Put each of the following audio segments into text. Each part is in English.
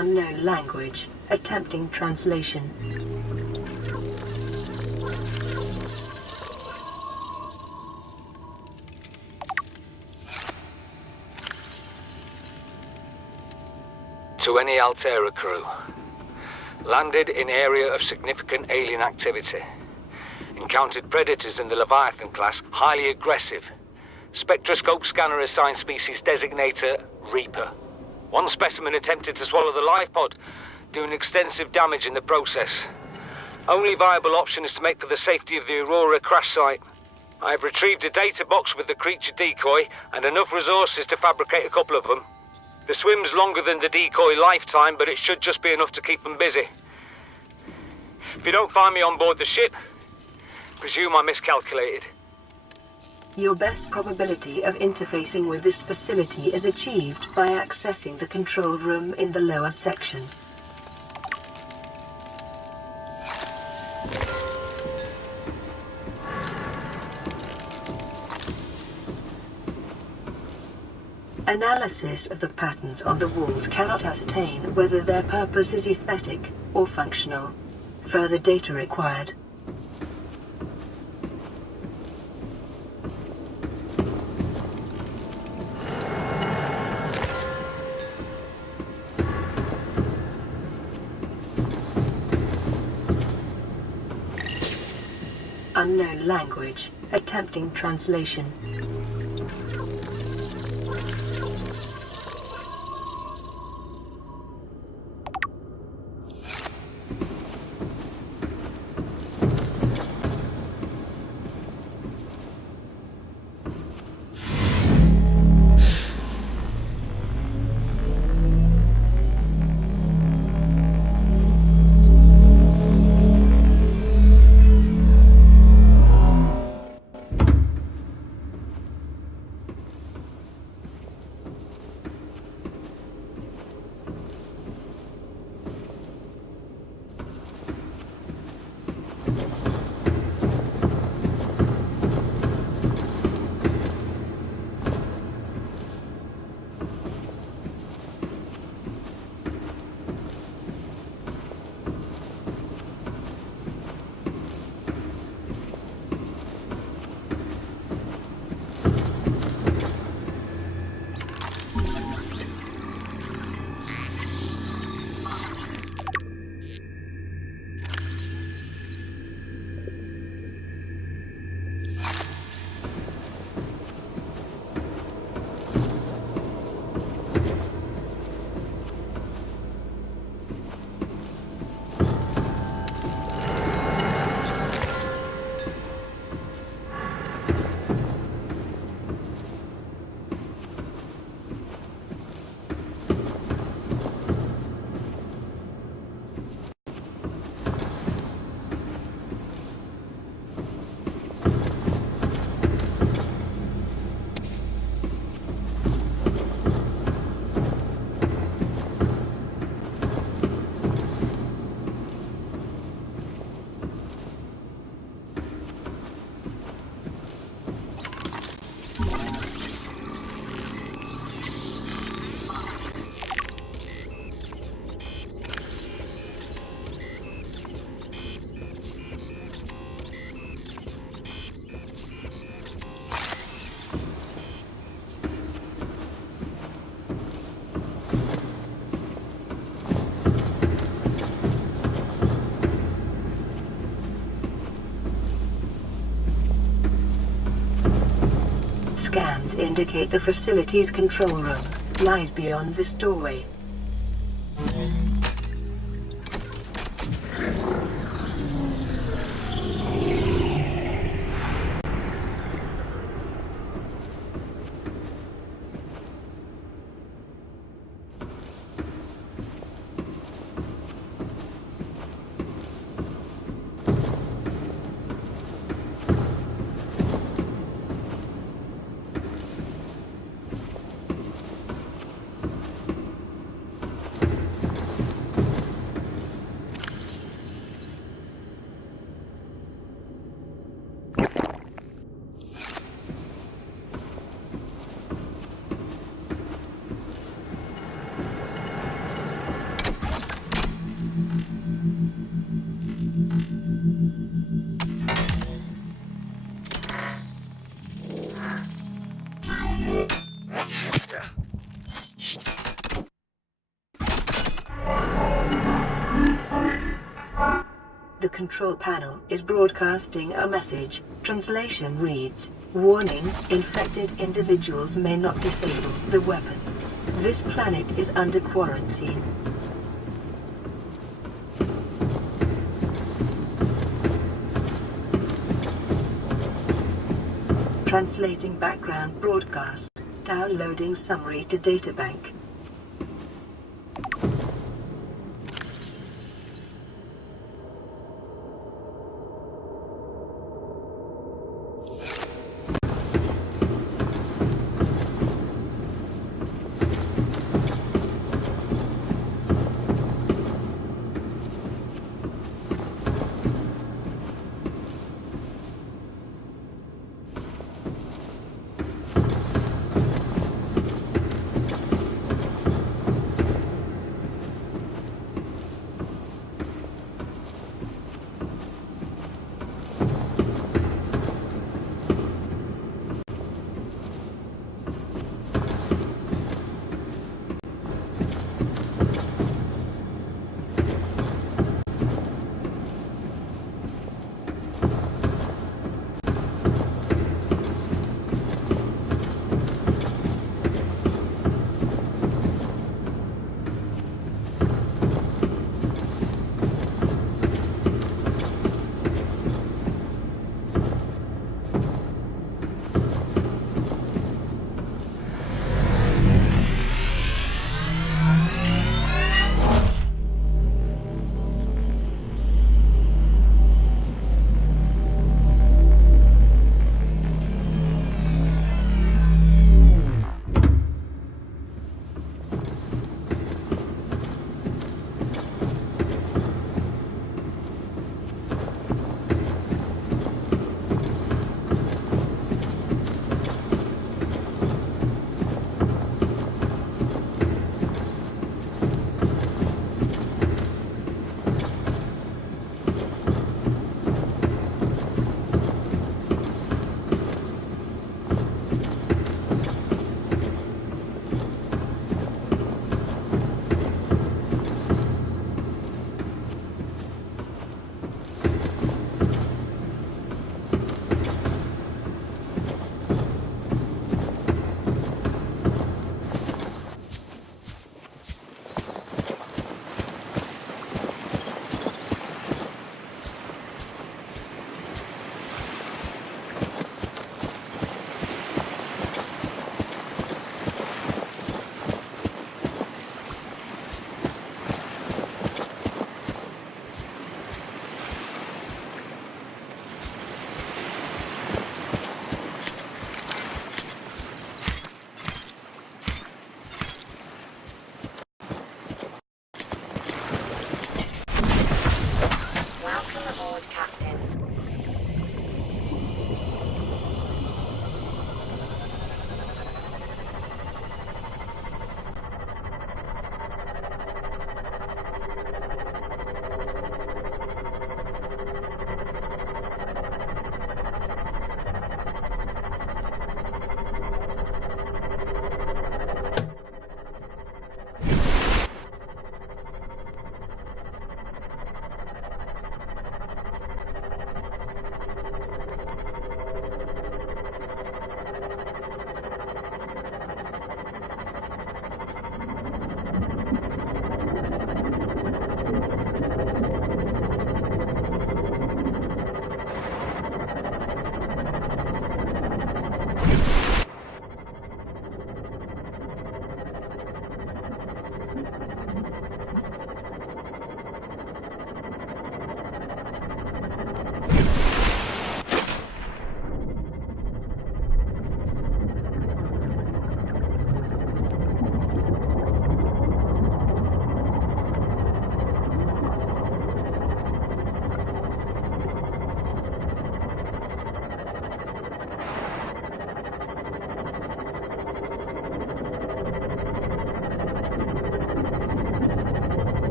Unknown language. Attempting translation. To any Altera crew. Landed in area of significant alien activity. Encountered predators in the Leviathan class, highly aggressive. Spectroscope scanner assigned species designator Reaper. One specimen attempted to swallow the life pod, doing extensive damage in the process. Only viable option is to make for the safety of the Aurora crash site. I have retrieved a data box with the creature decoy and enough resources to fabricate a couple of them. The swim's longer than the decoy lifetime, but it should just be enough to keep them busy. If you don't find me on board the ship, presume I miscalculated. Your best probability of interfacing with this facility is achieved by accessing the control room in the lower section. Analysis of the patterns on the walls cannot ascertain whether their purpose is aesthetic or functional. Further data required. Unknown language. Attempting translation. Scans indicate the facility's control room lies beyond this doorway. control panel is broadcasting a message. Translation reads, "Warning, infected individuals may not disable the weapon. This planet is under quarantine." Translating background broadcast. Downloading summary to databank.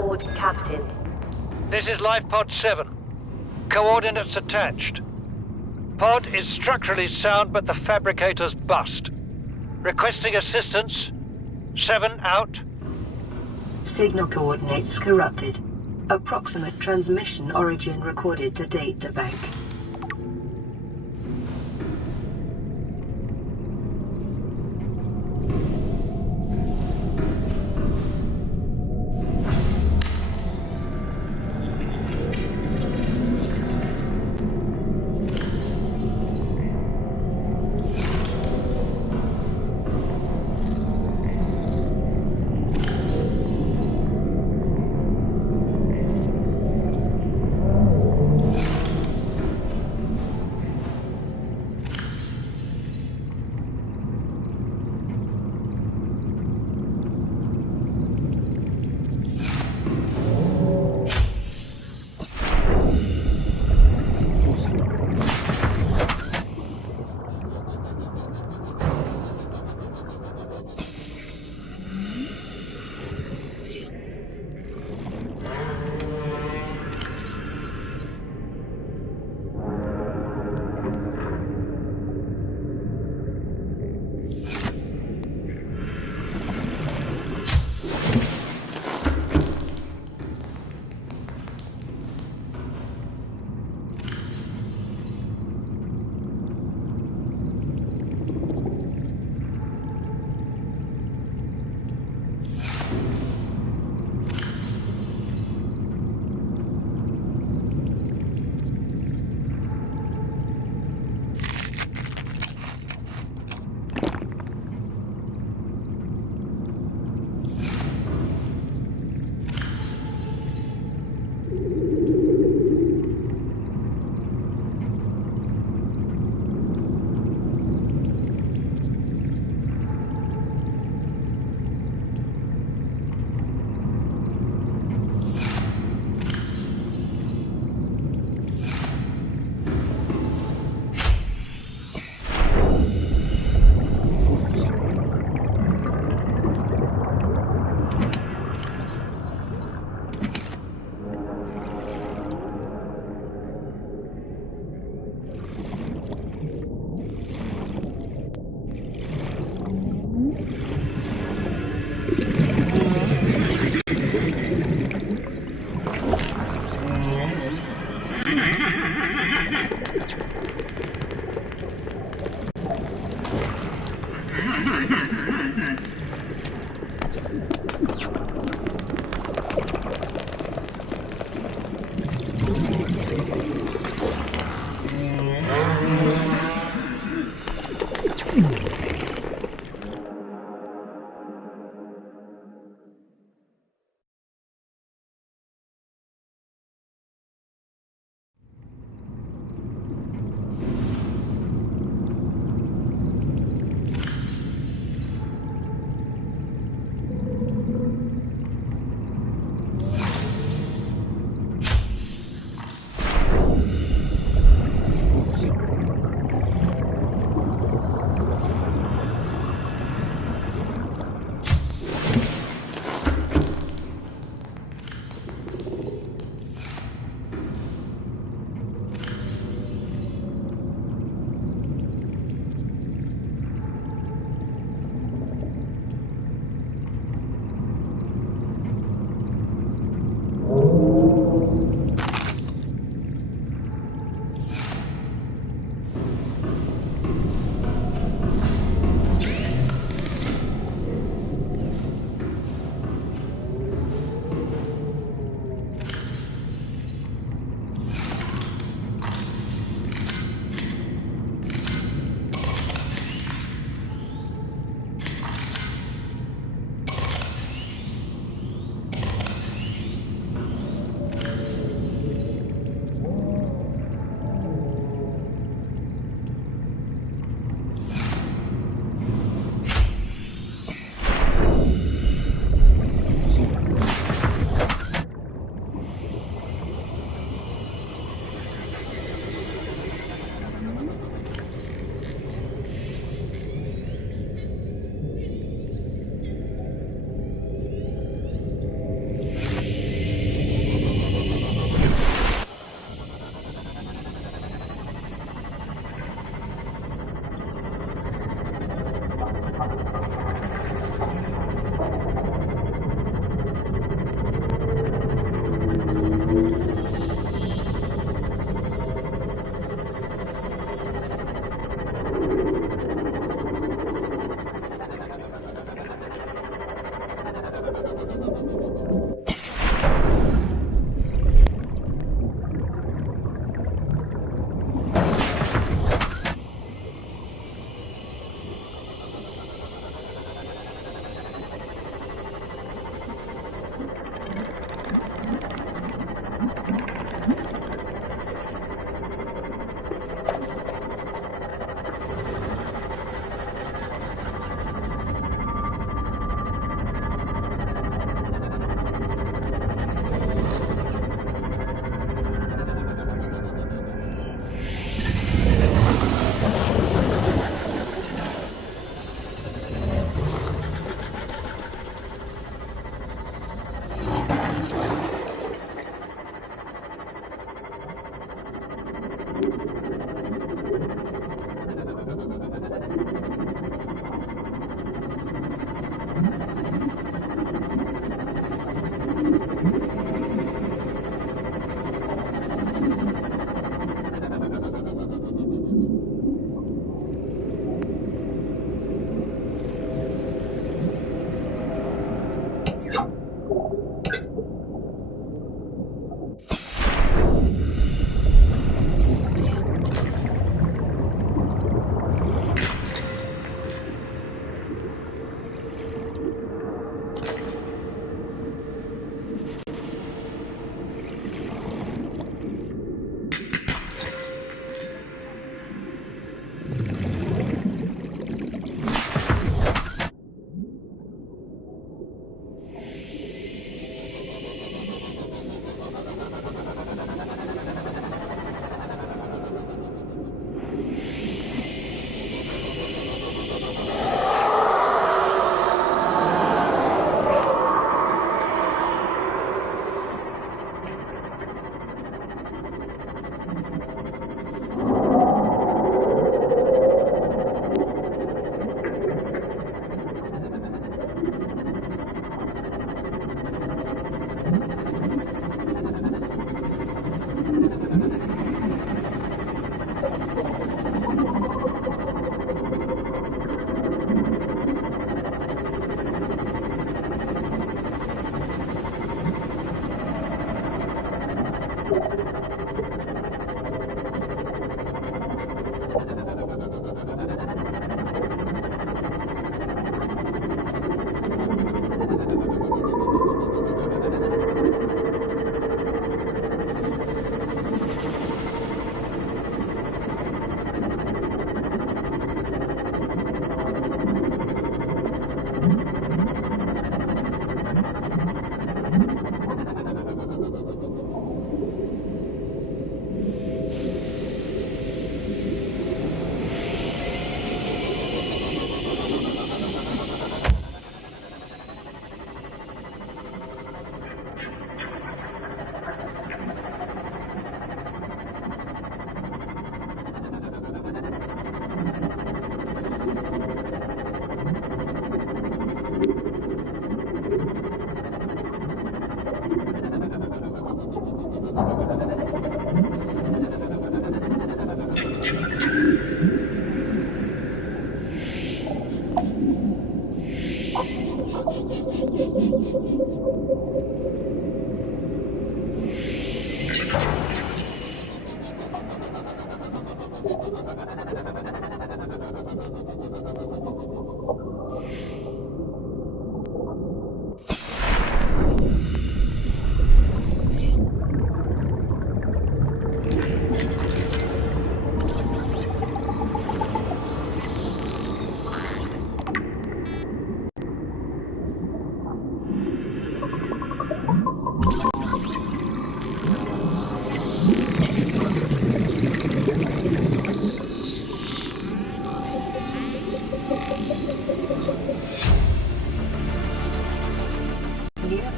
aboard, Captain. This is Life Pod 7. Coordinates attached. Pod is structurally sound, but the fabricator's bust. Requesting assistance. 7 out. Signal coordinates corrupted. Approximate transmission origin recorded to data bank.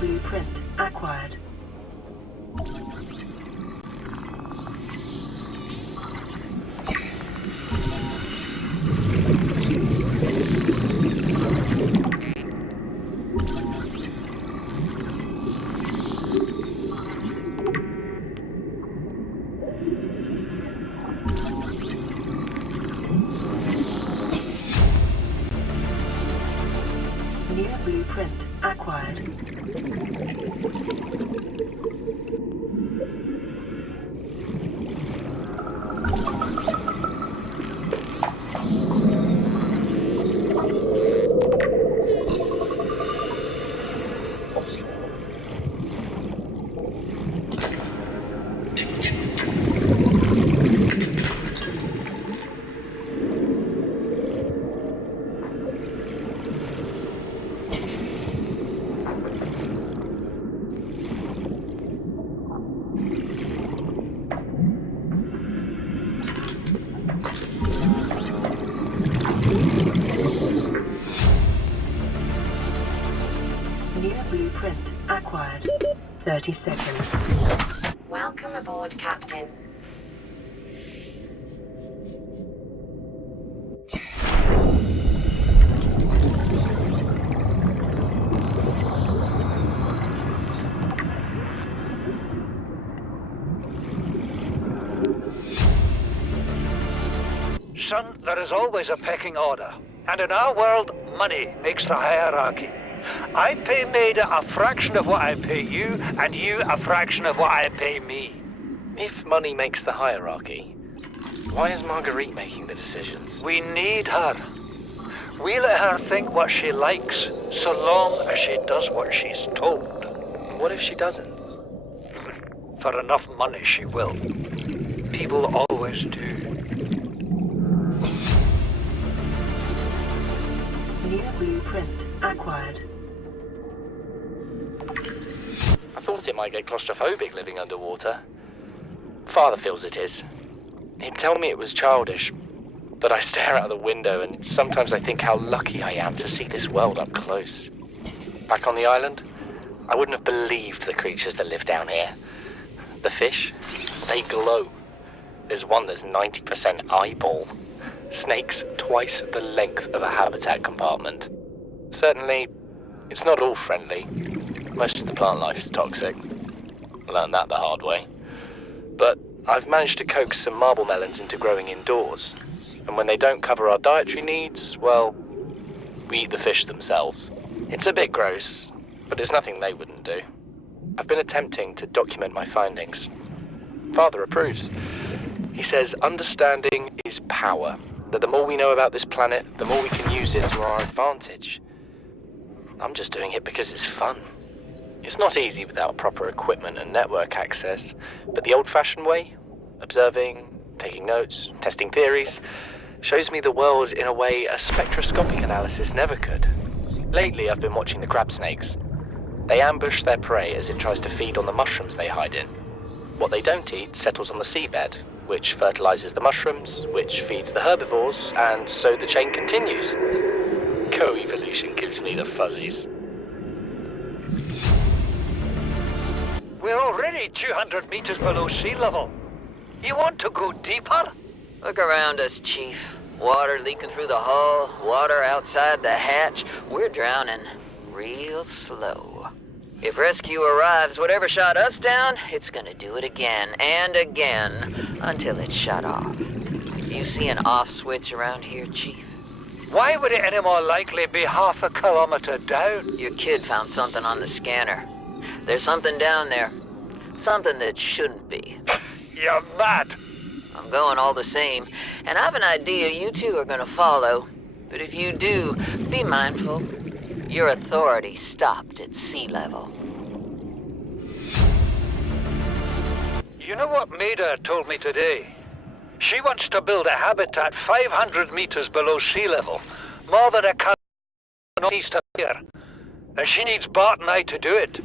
Blueprint acquired. New blueprint acquired. New blueprint acquired. 30 seconds. Welcome aboard, Captain. Son, there is always a pecking order. And in our world, money makes the hierarchy. I pay Maida a fraction of what I pay you, and you a fraction of what I pay me. If money makes the hierarchy, why is Marguerite making the decisions? We need her. We let her think what she likes, so long as she does what she's told. What if she doesn't? For enough money, she will. People always do. New blueprint acquired. I thought it might get claustrophobic living underwater. Father feels it is. He'd tell me it was childish, but I stare out the window and sometimes I think how lucky I am to see this world up close. Back on the island, I wouldn't have believed the creatures that live down here. The fish, they glow. There's one that's 90% eyeball. Snakes twice the length of a habitat compartment. Certainly, it's not all friendly. Most of the plant life is toxic. Learned that the hard way. But I've managed to coax some marble melons into growing indoors. And when they don't cover our dietary needs, well, we eat the fish themselves. It's a bit gross, but it's nothing they wouldn't do. I've been attempting to document my findings. Father approves. He says understanding is power. That the more we know about this planet, the more we can use it to our advantage. I'm just doing it because it's fun. It's not easy without proper equipment and network access, but the old-fashioned way, observing, taking notes, testing theories, shows me the world in a way a spectroscopic analysis never could. Lately, I've been watching the crab snakes. They ambush their prey as it tries to feed on the mushrooms they hide in. What they don't eat settles on the seabed, which fertilizes the mushrooms, which feeds the herbivores, and so the chain continues. Co-evolution gives me the fuzzies. We're already 200 meters below sea level. You want to go deeper? Look around us, Chief. Water leaking through the hull, water outside the hatch. We're drowning real slow. If rescue arrives, whatever shot us down, it's gonna do it again and again until it's shut off. You see an off switch around here, Chief? Why would it any more likely be half a kilometer down? Your kid found something on the scanner. There's something down there. Something that shouldn't be. You're mad. I'm going all the same, and I have an idea you two are gonna follow. But if you do, be mindful. Your authority stopped at sea level. You know what Maida told me today? She wants to build a habitat 500 meters below sea level, more than a kilometer east of here. And she needs Bart and I to do it.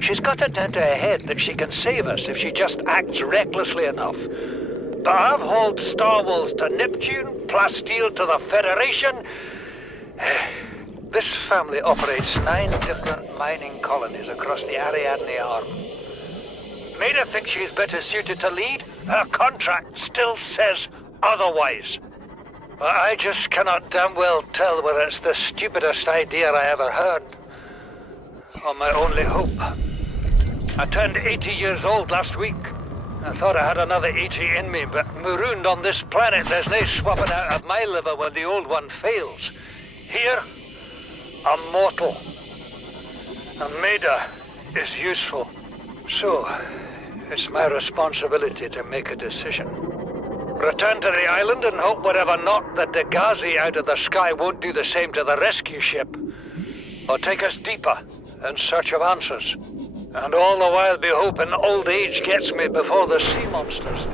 She's got it into her head that she can save us if she just acts recklessly enough. But I've hauled Star Wars to Neptune, Plasteel to the Federation. This family operates 9 different mining colonies across the Ariadne Arm. Maida thinks she's better suited to lead. Her contract still says otherwise. But I just cannot damn well tell whether it's the stupidest idea I ever heard, or my only hope. I turned 80 years old last week. I thought I had another 80 in me, but marooned on this planet, there's no swapping out of my liver when the old one fails. Here, I'm mortal. And Maida is useful. So, it's my responsibility to make a decision. Return to the island and hope whatever knocked the Degasi out of the sky won't do the same to the rescue ship. Or take us deeper in search of answers. And all the while be hoping old age gets me before the sea monsters do.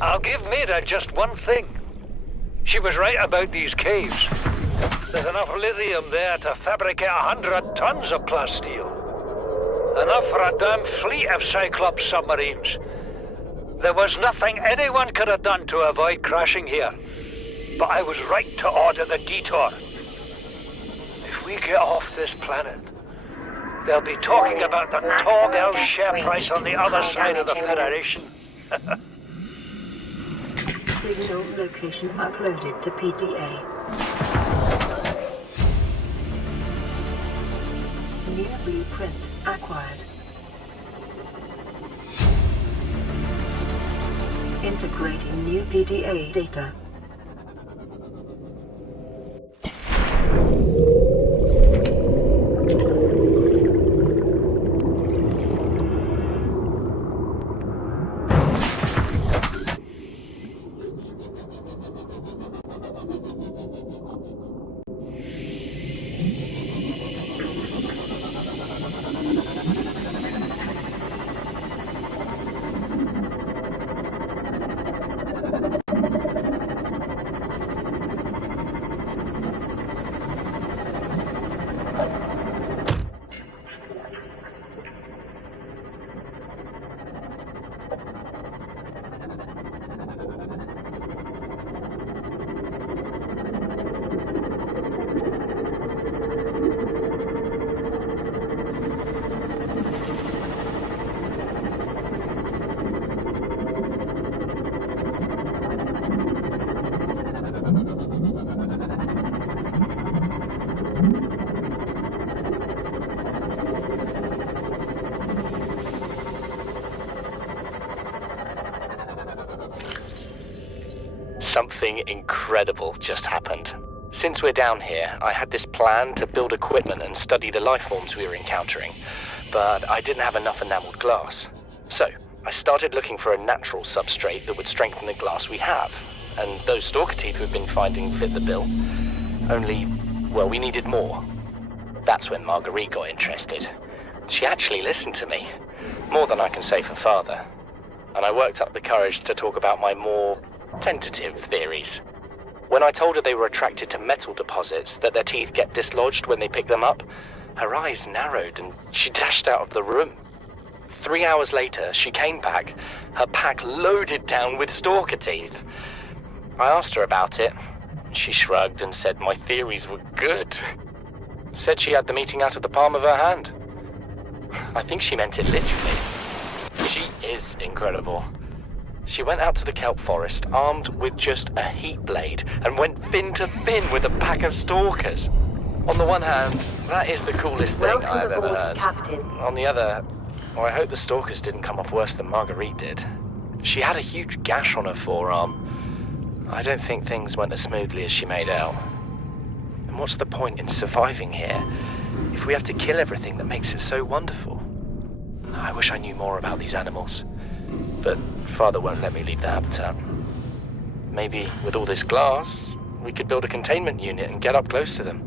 I'll give Maida just one thing. She was right about these caves. There's enough lithium there to fabricate 100 tons of plasteel. Enough for a damn fleet of Cyclops submarines. There was nothing anyone could have done to avoid crashing here. But I was right to order the detour. If we get off this planet, they'll be talking about the Torgal share price on the other side of the Federation. Signal location uploaded to PDA. New blueprint acquired. Integrating new PDA data. Something incredible just happened. Since we're down here, I had this plan to build equipment and study the life forms we were encountering, but I didn't have enough enameled glass. So, I started looking for a natural substrate that would strengthen the glass we have, and those stalker teeth we've been finding fit the bill. Only, well, we needed more. That's when Marguerite got interested. She actually listened to me, more than I can say for father. And I worked up the courage to talk about my more tentative theories. When I told her they were attracted to metal deposits, that their teeth get dislodged when they pick them up, her eyes narrowed and she dashed out of the room. 3 hours later, she came back, her pack loaded down with stalker teeth. I asked her about it. She shrugged and said my theories were good. Said she had the meeting out of the palm of her hand. I think she meant it literally. She is incredible. She went out to the kelp forest armed with just a heat blade and went fin to fin with a pack of stalkers. On the one hand, that is the coolest thing I've ever heard. Captain. On the other, well, I hope the stalkers didn't come off worse than Marguerite did. She had a huge gash on her forearm. I don't think things went as smoothly as she made out. And what's the point in surviving here if we have to kill everything that makes it so wonderful? I wish I knew more about these animals. But Father won't let me leave the habitat. Maybe with all this glass, we could build a containment unit and get up close to them.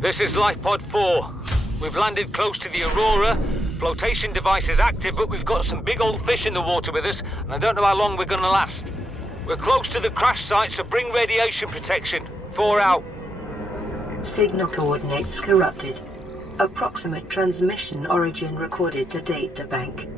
This is Lifepod 4. We've landed close to the Aurora. Flotation device is active, but we've got some big old fish in the water with us, and I don't know how long we're gonna last. We're close to the crash site, so bring radiation protection. 4 out. Signal coordinates corrupted. Approximate transmission origin recorded to data bank.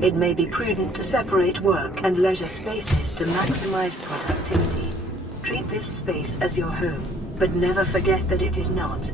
It may be prudent to separate work and leisure spaces to maximize productivity. Treat this space as your home, but never forget that it is not.